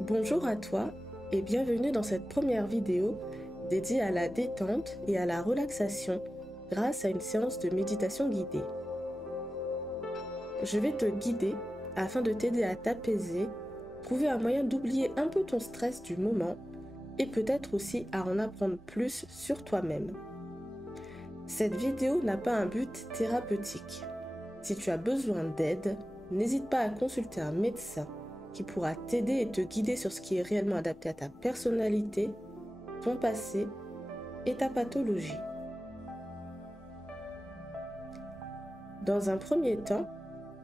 Bonjour à toi et bienvenue dans cette première vidéo dédiée à la détente et à la relaxation grâce à une séance de méditation guidée. Je vais te guider afin de t'aider à t'apaiser, trouver un moyen d'oublier un peu ton stress du moment et peut-être aussi à en apprendre plus sur toi-même. Cette vidéo n'a pas un but thérapeutique. Si tu as besoin d'aide, n'hésite pas à consulter un médecin qui pourra t'aider et te guider sur ce qui est réellement adapté à ta personnalité, ton passé et ta pathologie. Dans un premier temps,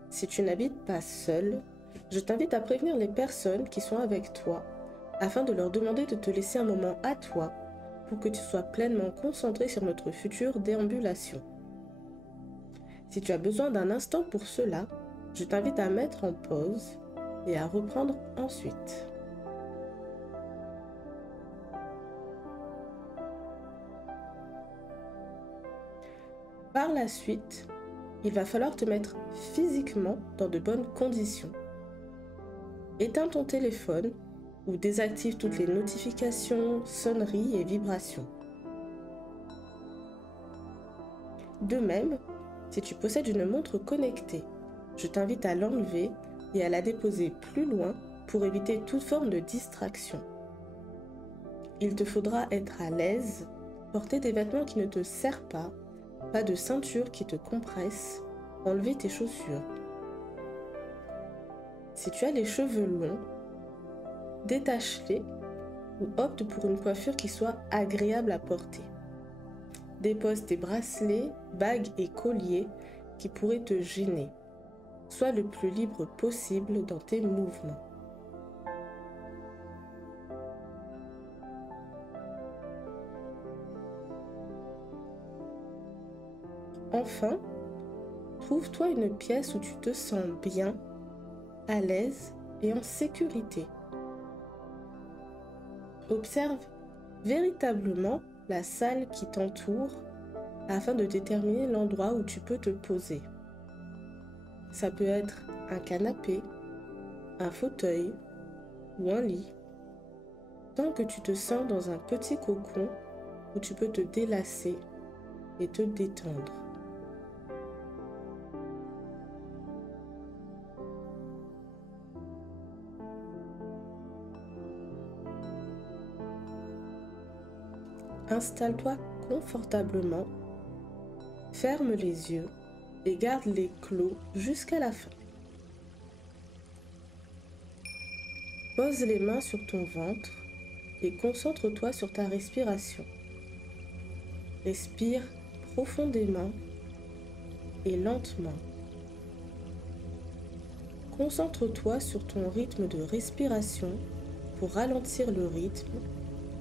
si tu n'habites pas seul, je t'invite à prévenir les personnes qui sont avec toi afin de leur demander de te laisser un moment à toi pour que tu sois pleinement concentré sur notre future déambulation. Si tu as besoin d'un instant pour cela, je t'invite à mettre en pause et à reprendre ensuite. Par la suite, il va falloir te mettre physiquement dans de bonnes conditions. Éteins ton téléphone ou désactive toutes les notifications, sonneries et vibrations. De même, si tu possèdes une montre connectée, je t'invite à l'enlever et à la déposer plus loin pour éviter toute forme de distraction. Il te faudra être à l'aise, porter des vêtements qui ne te serrent pas de ceinture qui te compresse, enlever tes chaussures. Si tu as les cheveux longs, détache-les ou opte pour une coiffure qui soit agréable à porter. Dépose tes bracelets, bagues et colliers qui pourraient te gêner. Sois le plus libre possible dans tes mouvements. Enfin, trouve-toi une pièce où tu te sens bien, à l'aise et en sécurité. Observe véritablement la salle qui t'entoure afin de déterminer l'endroit où tu peux te poser. Ça peut être un canapé, un fauteuil ou un lit. Tant que tu te sens dans un petit cocon où tu peux te délasser et te détendre. Installe-toi confortablement, ferme les yeux et garde-les clos jusqu'à la fin. Pose les mains sur ton ventre et concentre-toi sur ta respiration. Respire profondément et lentement. Concentre-toi sur ton rythme de respiration pour ralentir le rythme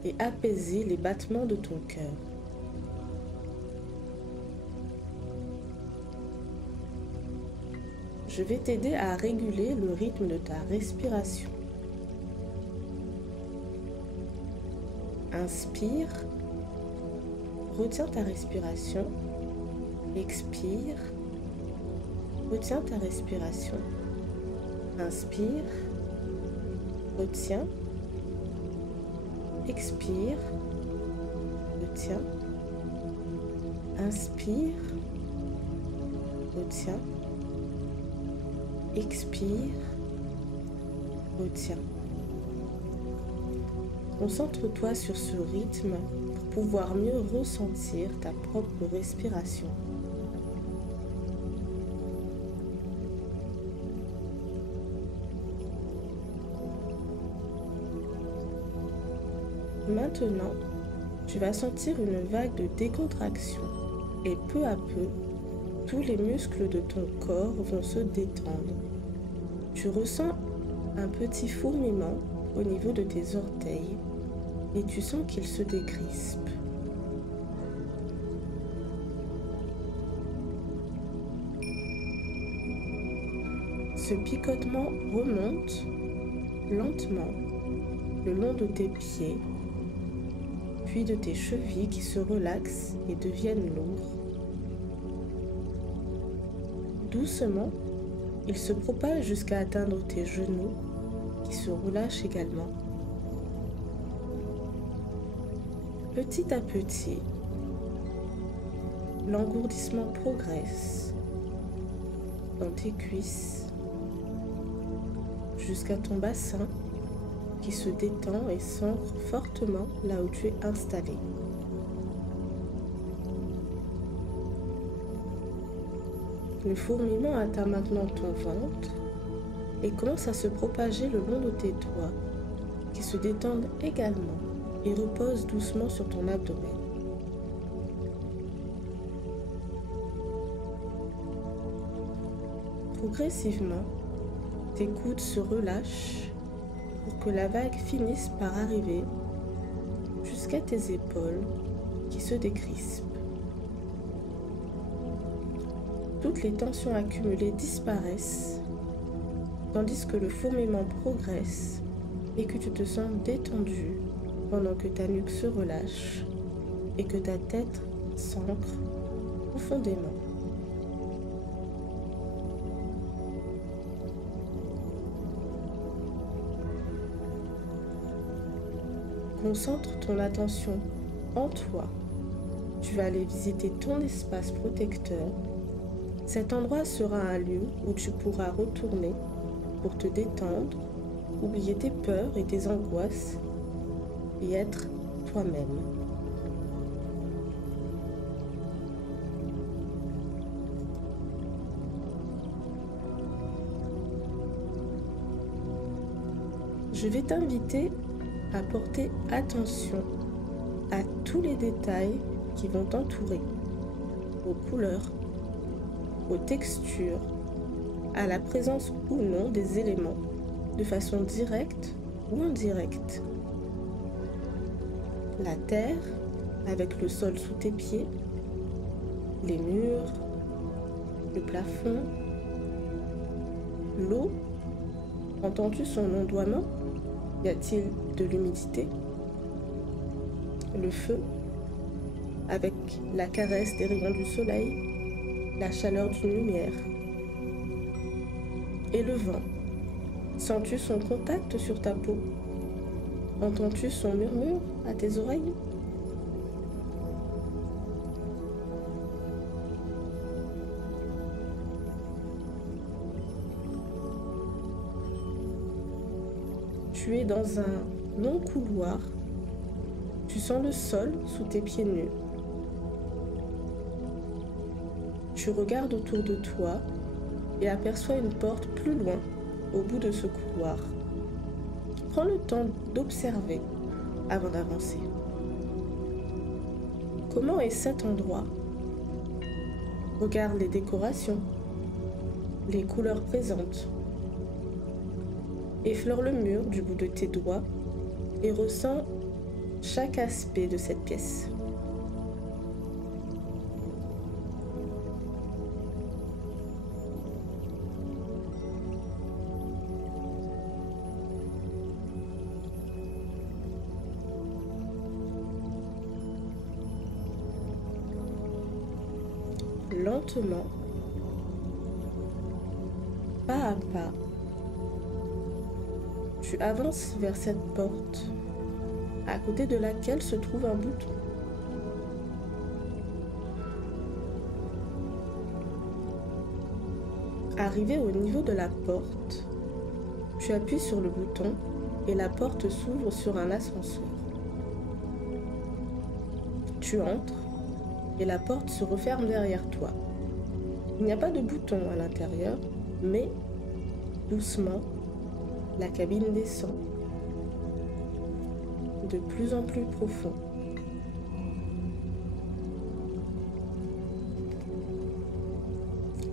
et apaiser les battements de ton cœur. Je vais t'aider à réguler le rythme de ta respiration. Inspire, retiens ta respiration, expire, retiens ta respiration, inspire, retiens, expire, retiens, inspire, retiens, expire, retiens. Concentre-toi sur ce rythme pour pouvoir mieux ressentir ta propre respiration. Maintenant, tu vas sentir une vague de décontraction et peu à peu, tous les muscles de ton corps vont se détendre. Tu ressens un petit fourmillement au niveau de tes orteils et tu sens qu'ils se décrispent. Ce picotement remonte lentement le long de tes pieds, puis de tes chevilles qui se relaxent et deviennent lourds. Doucement, il se propage jusqu'à atteindre tes genoux qui se relâchent également. Petit à petit, l'engourdissement progresse dans tes cuisses jusqu'à ton bassin qui se détend et s'ancre fortement là où tu es installé. Le fourmillement atteint maintenant ton ventre et commence à se propager le long de tes doigts qui se détendent également et reposent doucement sur ton abdomen. Progressivement, tes coudes se relâchent pour que la vague finisse par arriver jusqu'à tes épaules qui se décrispent. Toutes les tensions accumulées disparaissent, tandis que le fourmillement progresse et que tu te sens détendu pendant que ta nuque se relâche et que ta tête s'ancre profondément. Concentre ton attention en toi. Tu vas aller visiter ton espace protecteur. Cet endroit sera un lieu où tu pourras retourner pour te détendre, oublier tes peurs et tes angoisses et être toi-même. Je vais t'inviter à porter attention à tous les détails qui vont t'entourer, aux couleurs, aux textures, à la présence ou non des éléments, de façon directe ou indirecte. La terre, avec le sol sous tes pieds, les murs, le plafond, l'eau, entends-tu son ondoiement? Y a-t-il de l'humidité? Le feu, avec la caresse des rayons du soleil, la chaleur d'une lumière. Et le vent, sens-tu son contact sur ta peau? Entends-tu son murmure à tes oreilles? Tu es dans un long couloir. Tu sens le sol sous tes pieds nus. Tu regardes autour de toi et aperçois une porte plus loin au bout de ce couloir. Prends le temps d'observer avant d'avancer. Comment est cet endroit? Regarde les décorations, les couleurs présentes. Effleure le mur du bout de tes doigts et ressens chaque aspect de cette pièce. Lentement, pas à pas, tu avances vers cette porte, à côté de laquelle se trouve un bouton. Arrivé au niveau de la porte, tu appuies sur le bouton et la porte s'ouvre sur un ascenseur. Tu entres et la porte se referme derrière toi. Il n'y a pas de bouton à l'intérieur, mais doucement, la cabine descend de plus en plus profond.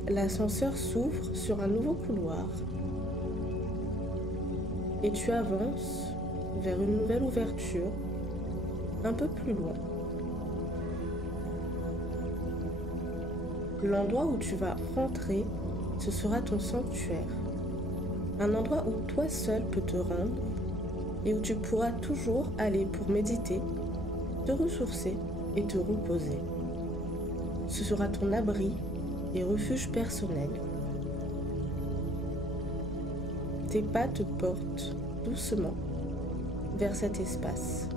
L'ascenseur s'ouvre sur un nouveau couloir et tu avances vers une nouvelle ouverture un peu plus loin. L'endroit où tu vas rentrer, ce sera ton sanctuaire. Un endroit où toi seul peux te rendre et où tu pourras toujours aller pour méditer, te ressourcer et te reposer. Ce sera ton abri et refuge personnel. Tes pas te portent doucement vers cet espace.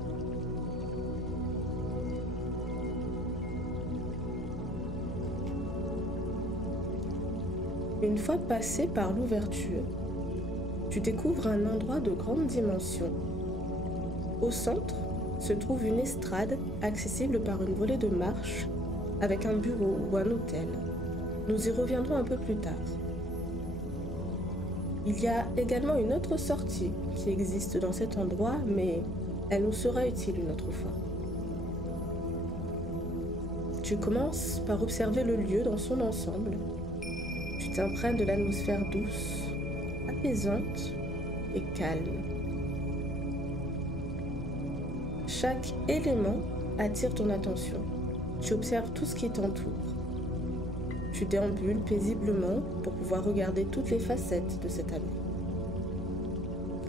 Une fois passé par l'ouverture, tu découvres un endroit de grande dimension. Au centre se trouve une estrade accessible par une volée de marche avec un bureau ou un hôtel. Nous y reviendrons un peu plus tard. Il y a également une autre sortie qui existe dans cet endroit, mais elle nous sera utile une autre fois. Tu commences par observer le lieu dans son ensemble. Tu t'imprègnes de l'atmosphère douce, apaisante et calme. Chaque élément attire ton attention. Tu observes tout ce qui t'entoure. Tu déambules paisiblement pour pouvoir regarder toutes les facettes de cet abri.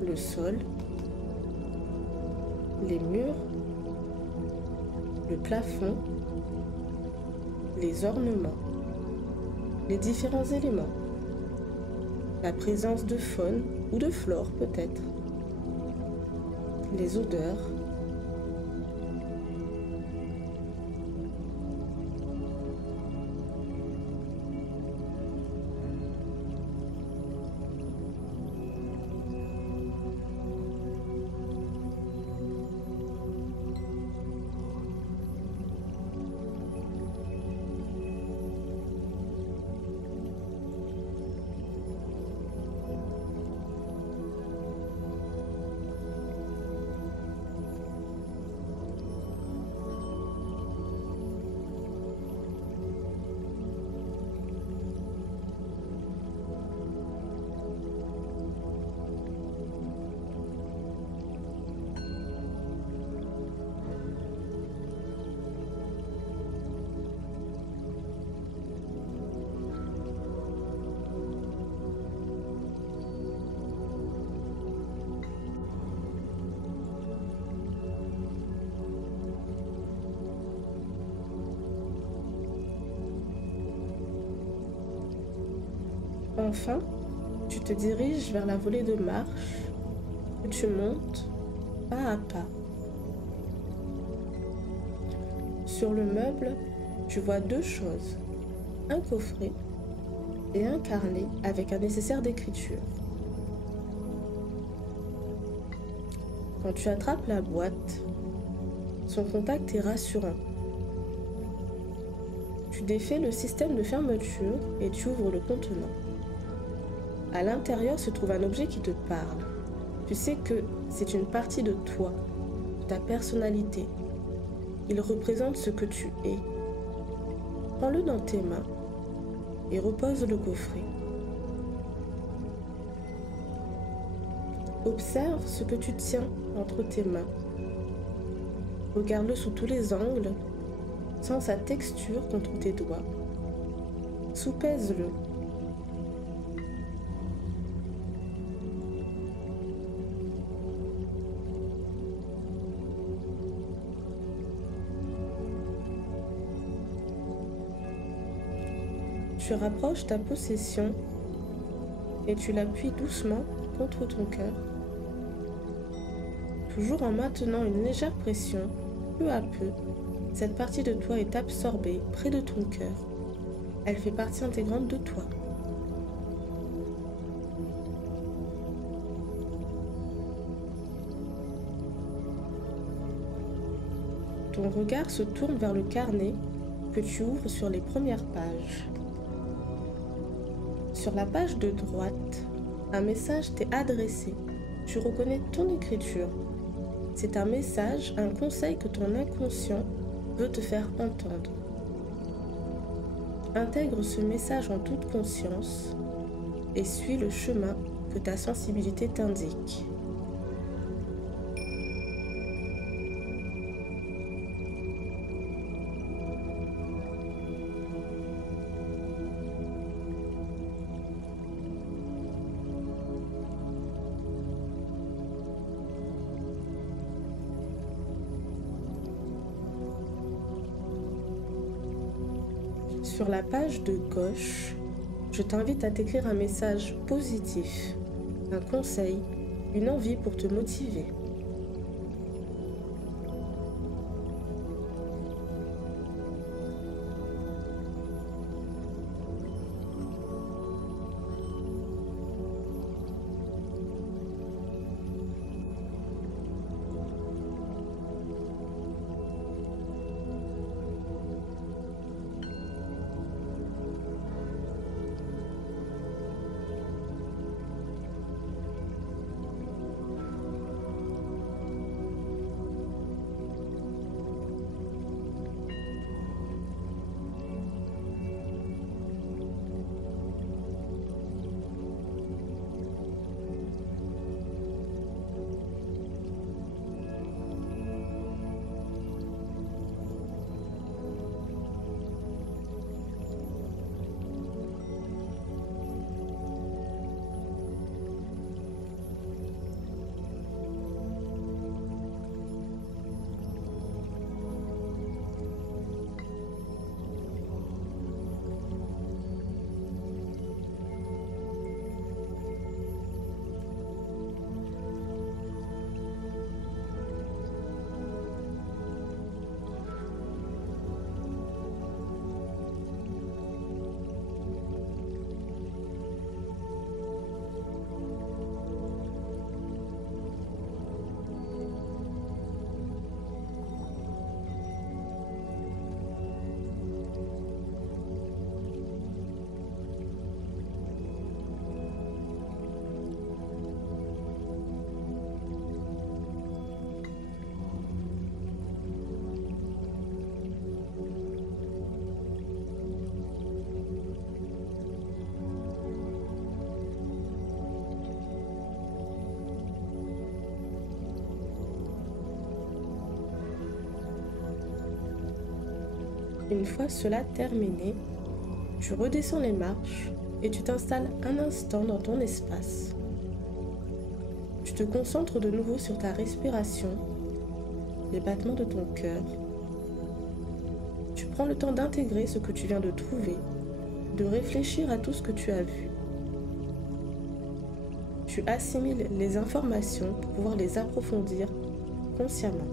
Le sol, les murs, le plafond, les ornements, les différents éléments, la présence de faune ou de flore peut-être, les odeurs. Enfin, tu te diriges vers la volée de marche que tu montes pas à pas. Sur le meuble, tu vois deux choses, un coffret et un carnet avec un nécessaire d'écriture. Quand tu attrapes la boîte, son contact est rassurant. Tu défais le système de fermeture et tu ouvres le contenant. À l'intérieur se trouve un objet qui te parle. Tu sais que c'est une partie de toi, de ta personnalité. Il représente ce que tu es. Prends-le dans tes mains et repose le coffret. Observe ce que tu tiens entre tes mains. Regarde-le sous tous les angles, sens sa texture contre tes doigts. Soupèse-le. Tu rapproches ta possession et tu l'appuies doucement contre ton cœur. Toujours en maintenant une légère pression, peu à peu, cette partie de toi est absorbée près de ton cœur. Elle fait partie intégrante de toi. Ton regard se tourne vers le carnet que tu ouvres sur les premières pages. Sur la page de droite, un message t'est adressé. Tu reconnais ton écriture. C'est un message, un conseil que ton inconscient veut te faire entendre. Intègre ce message en toute conscience et suis le chemin que ta sensibilité t'indique. Sur la page de gauche, je t'invite à t'écrire un message positif, un conseil une envie pour te motiver. Une fois cela terminé, tu redescends les marches et tu t'installes un instant dans ton espace. Tu te concentres de nouveau sur ta respiration, les battements de ton cœur. Tu prends le temps d'intégrer ce que tu viens de trouver, de réfléchir à tout ce que tu as vu. Tu assimiles les informations pour pouvoir les approfondir consciemment.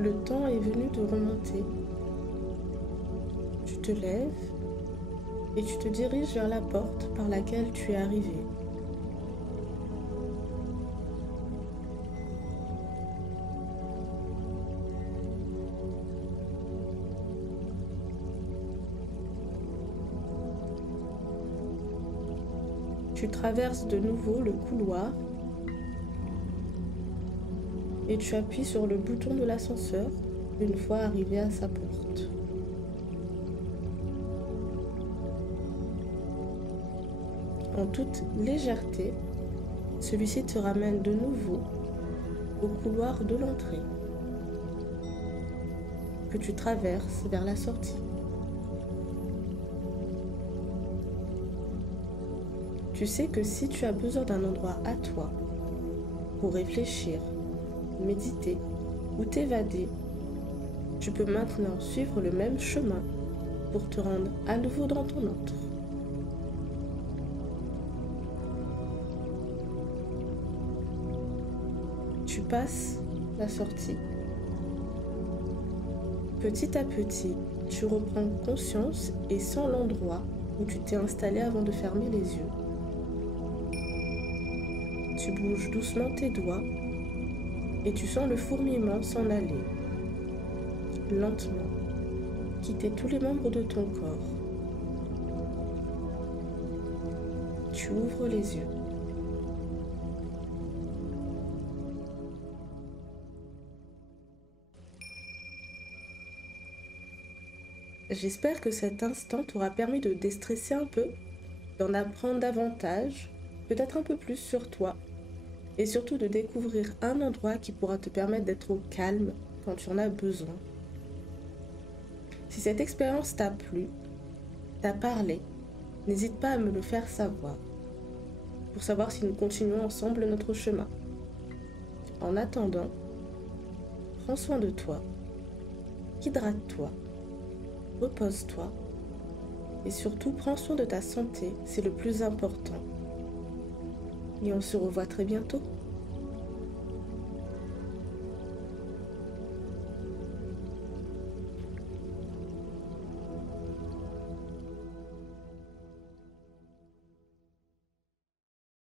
le temps est venu de remonter. Tu te lèves et tu te diriges vers la porte par laquelle tu es arrivé. Tu traverses de nouveau le couloir et tu appuies sur le bouton de l'ascenseur une fois arrivé à sa porte. En toute légèreté, celui-ci te ramène de nouveau au couloir de l'entrée que tu traverses vers la sortie. Tu sais que si tu as besoin d'un endroit à toi pour réfléchir, méditer ou t'évader, tu peux maintenant suivre le même chemin pour te rendre à nouveau dans ton antre. Tu passes la sortie. Petit à petit, tu reprends conscience et sens l'endroit où tu t'es installé avant de fermer les yeux. Tu bouges doucement tes doigts et tu sens le fourmillement s'en aller, lentement, quitter tous les membres de ton corps. Tu ouvres les yeux. J'espère que cet instant t'aura permis de déstresser un peu, d'en apprendre davantage, peut-être un peu plus sur toi, et surtout de découvrir un endroit qui pourra te permettre d'être au calme quand tu en as besoin. Si cette expérience t'a plu, t'a parlé, n'hésite pas à me le faire savoir, pour savoir si nous continuons ensemble notre chemin. En attendant, prends soin de toi, hydrate-toi, repose-toi, et surtout prends soin de ta santé, c'est le plus important. Et on se revoit très bientôt.